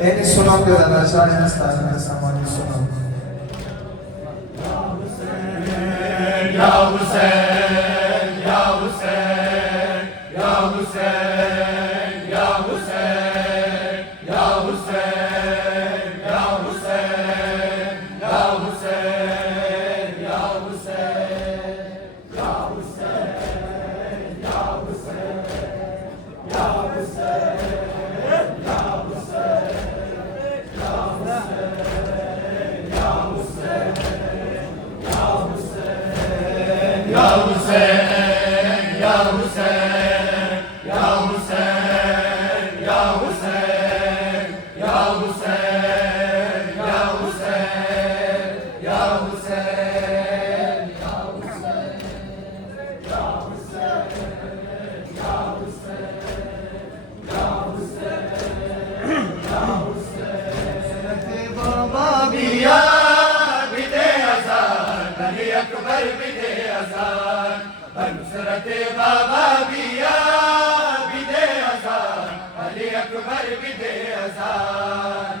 Eni sunom gören aşağıya istersen samani sunom. Ya Hüseyin, Ya Hüseyin, Ya Hüseyin, Ya Hüseyin, Ya Hüseyin, Ya Hüseyin, Ya Hüseyin, Ya Hüseyin, Ya Hüseyin, Ya Hüseyin, Ya Hüseyin. Ya Hüseyin, Ya Hüseyin, Ya Hüseyin, Ya Hüseyin, Ya Hüseyin, Ya Hüseyin, Ya Hüseyin, Ya Hüseyin, Ya Hüseyin, Ya Hüseyin, Ya Hüseyin, Ya Hüseyin. Baba biya bir de yazar, Ali Ekber bir de yazar. Nusret-i Baba biya bir de yazar, Ali Ekber bir de yazar.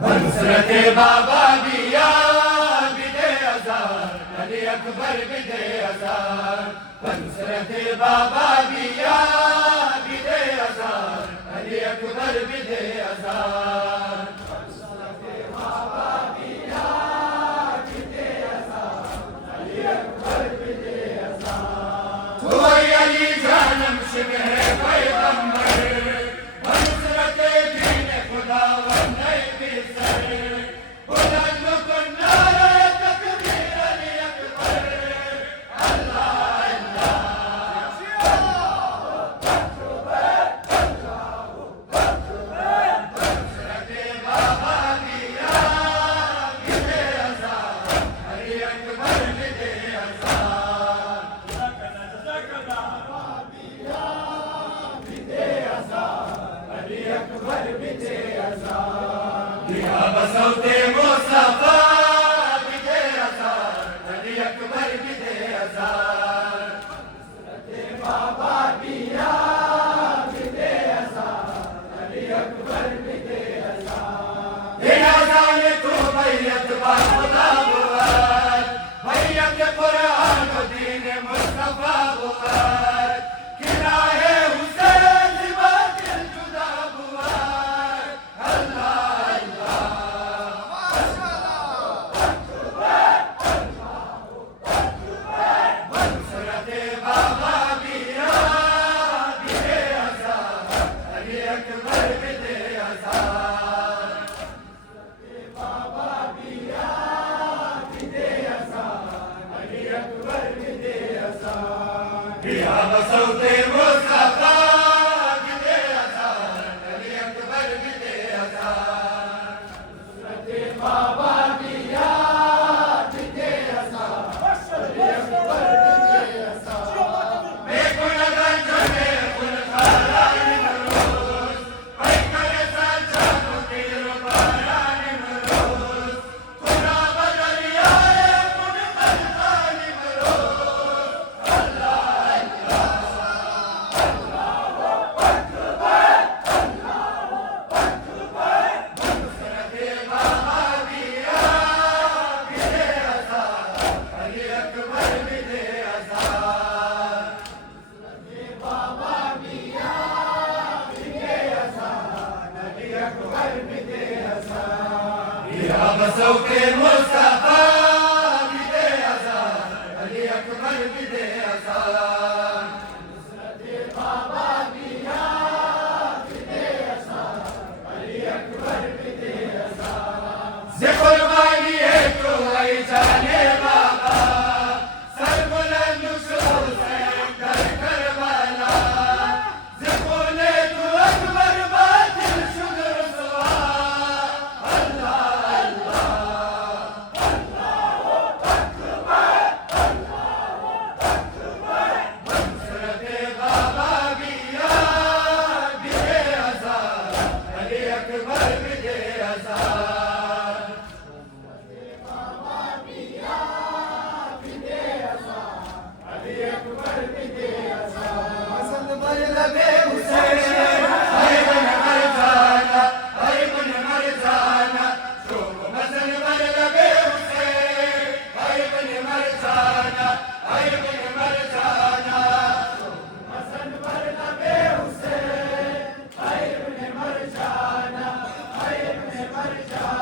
Nusret-i Baba biya bir de yazar, Ali Ekber bir de yazar. Nusret-i Baba biya bir de yazar, Ali Ekber bir de yazar. Nusret-i Baba biya bir de yazar, Ali Ekber bir de yazar. Tuvayyali canım şibhe peygamber, Nusret-i din-i Khuda ve ney-bi sar, Buland kun nare takbir Ali Ekber, Allah Allah. Nusret-i Baba biya bir de yazar, Ali Ekber bir de yazar. بصوت مصطفى بده يزار، علي أكبر بده يزار. نصرة بابا بيا بده يزار، علي أكبر بده يزار. يا زايد وبيت بخدا بواد، بيت قرآن ودين مصطفى بواد. كناه حسين لباك الجدا بواد. الله يا بصوت مصطفى بده يزار، علي أكبر بده يزار. نصرة بابا بيا بده يزار، علي أكبر بده يزار. بكل غنجة بكل خالان مروز، بكل سلطان وطير باران مروز. تراب درياء كل خلقان مروز. या बसौके मुस्तफा बिदे अज़ान अली अकबर बिदे अज़ान ज़े कुर्बानी है तो आई जाने बाबा सरबुलंद हुसैन कर Karbala ज़े बोले तू अकबर बातिल शुद रुसवा सरते बाबा बिया बिदे अज़ान अली अकबर बिदे अज़ान हसन मरलबे हुसैन हाय बन मर जाना हाय बन मर जाना शोक मसन मरलबे हुसैन हाय बन मर जाना हाय बन मर जाना मसन मरलबे हुसैन हाय बन मर जाना हाय बन मर जाना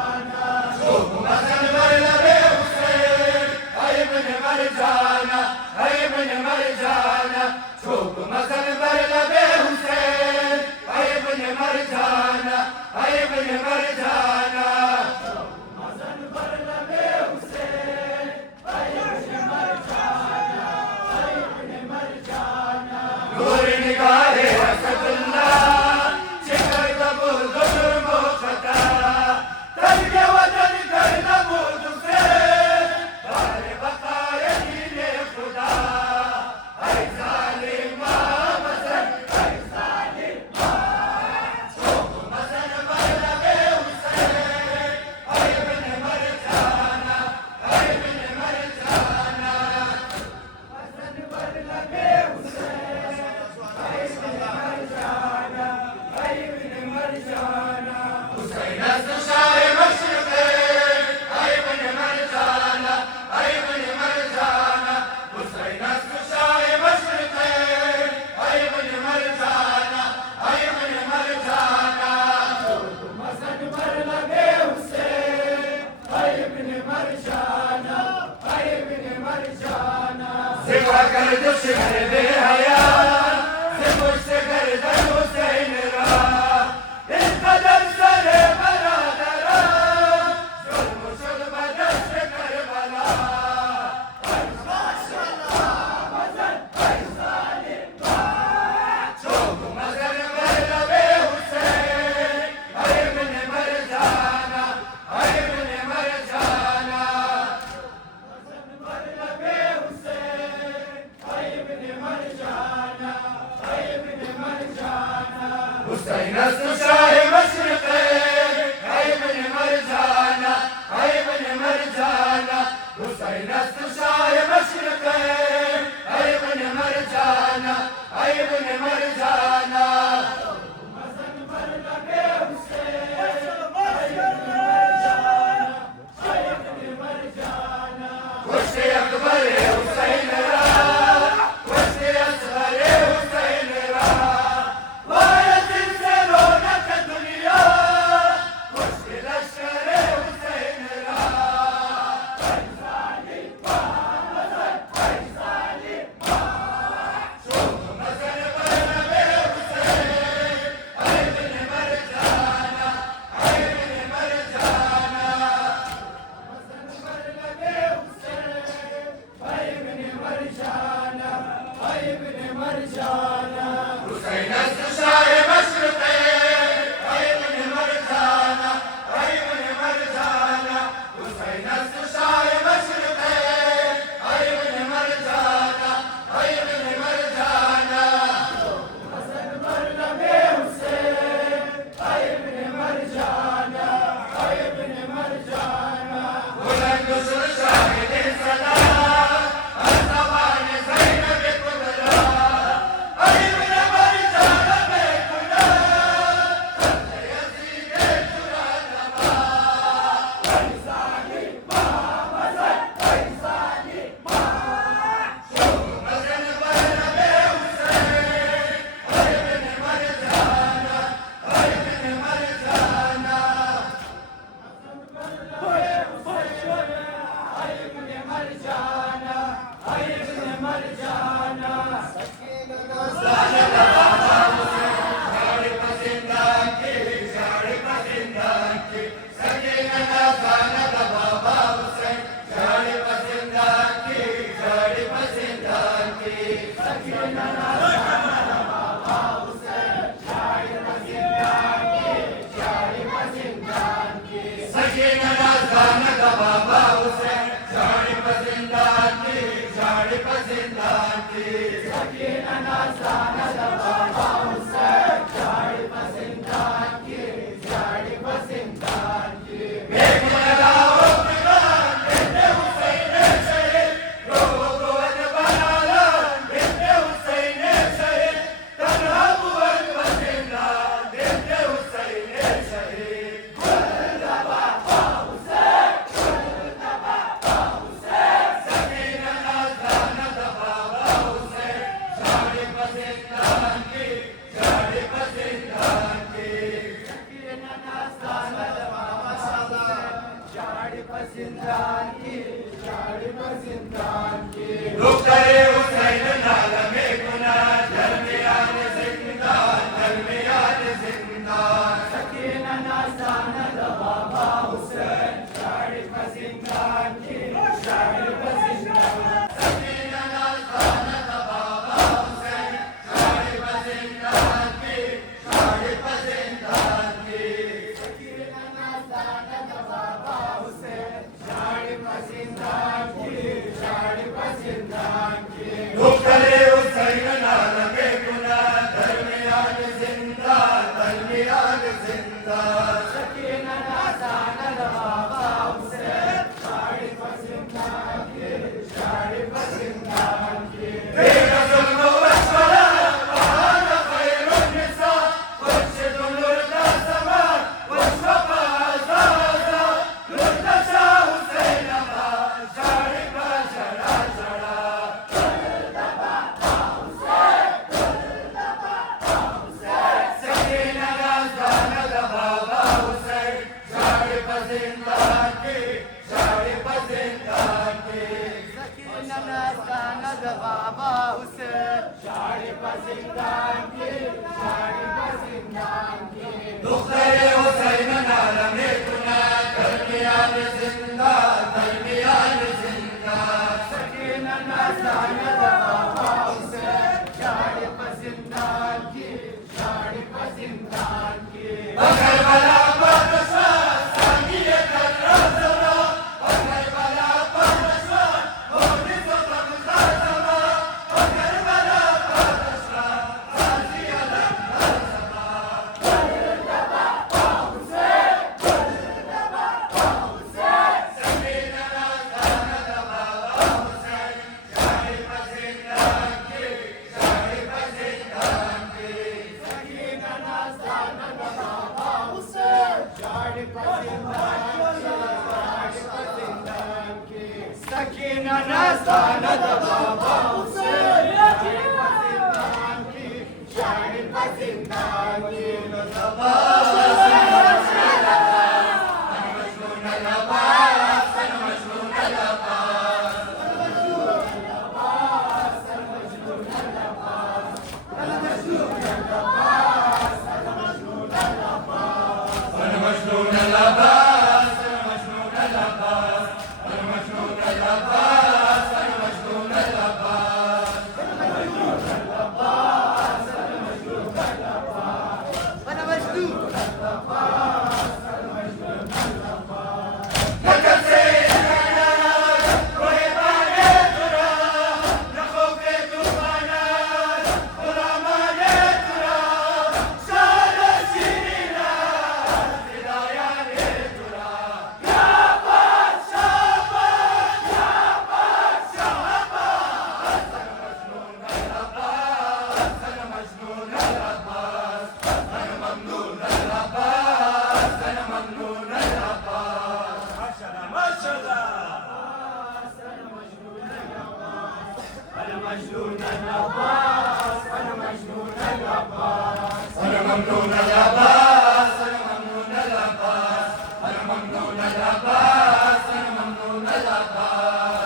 ممنون العباس أنا ممنون العباس أنا ممنون العباس أنا ممنون العباس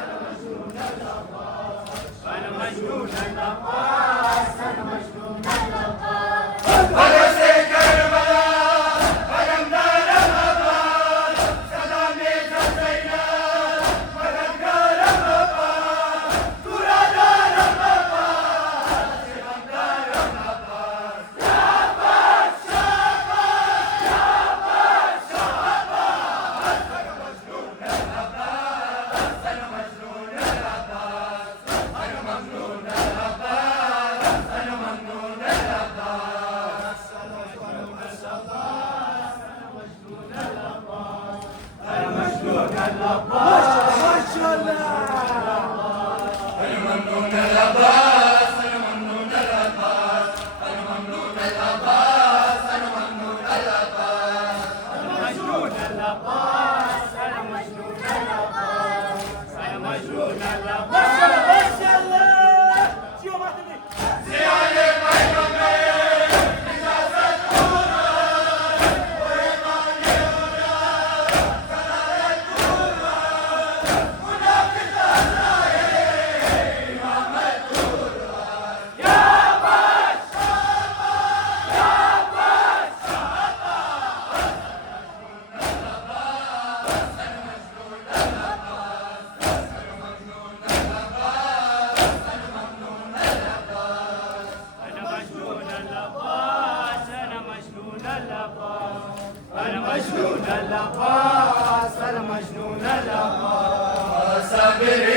أنا مجنون العباس أنا مجنون العباس أنا مجنون العباس فرس كربلا علمدار العباس سلامي زينب مددگار العباس دورادار العباس علمدار العباس شاباش شاباش شاباش شاباش أنا مجنون العباس أنا مجنون العباس أنا ممنون العباس أنا ممنون العباس أنا مجنون العباس ما شاء الله أنا ممنون العباس أنا ممنون العباس أنا ممنون العباس أنا ممنون العباس أنا مجنون العباس أنا مجنون العباس أنا مجنون العباس ما شاء الله شو ما تبي زيادة بينما إجازة أورا وإيمان يورا سلالة أورا منافق أزاي إمامة أورا يا باش يا باش أنا مجنون العباس أنا مجنون العباس أنا ممنون العباس أنا مجنون العباس أنا مجنون العباس أنا مجنون العباس أنا مجنون العباس صابرين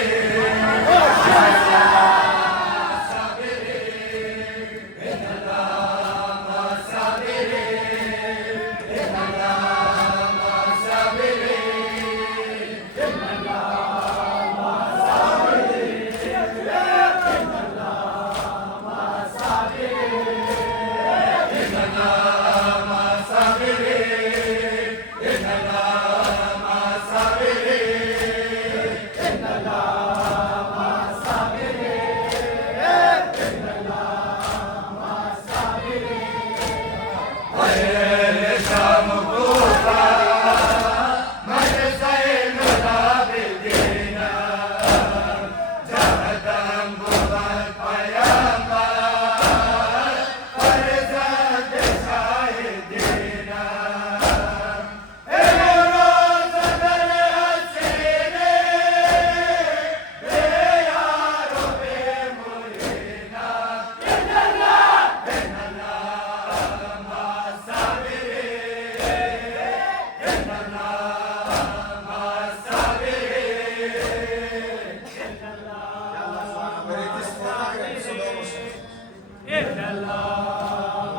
إن الله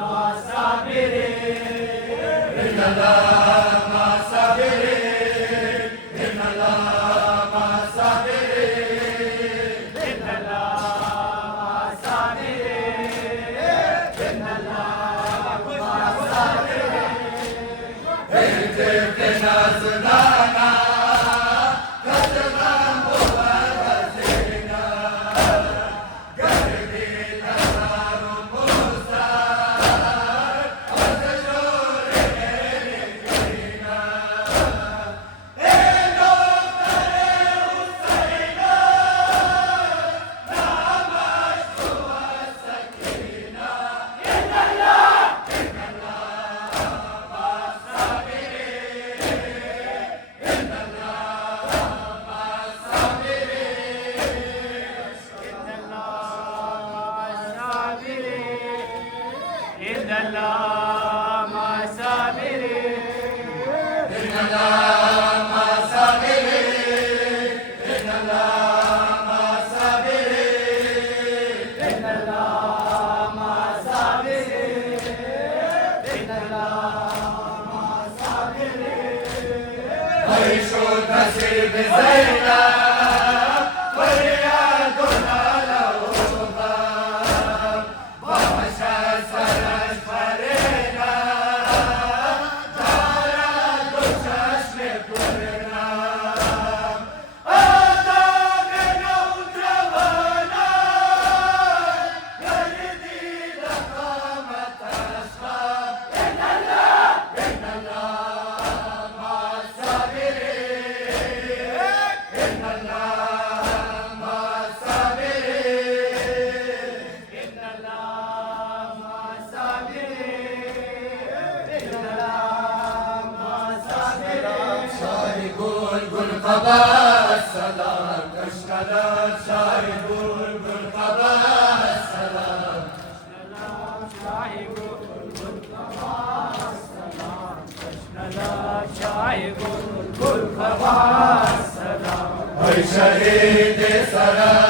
مع الصابرين إن الله مع الصابرين إن الله مع الصابرين إن الله مع الصابرين إن الله مع الصابرين اهتف نازلنا كسران وغزينا قلبي الأسرار موسى وتجور إلينا إنه طريق السكينة نعم أشكو السكينة إن الله مع الصابرين إن الله مع الصابرين إن الله مع الصابرين إن الله مع الصابرين إن الله مع الصابرين إن الله مع الصابرين إن الله مع الصابرين عيش النصيب زينة ورياضنا لوطا ومشى سرج فرينا دارا دوشاش مكورنا آدم نوتروانا يردي Kaba salam Krishna Shai Gul Kaba salam Shai Gul Kaba salam Krishna Shai Gul Kaba salam Shahid Sara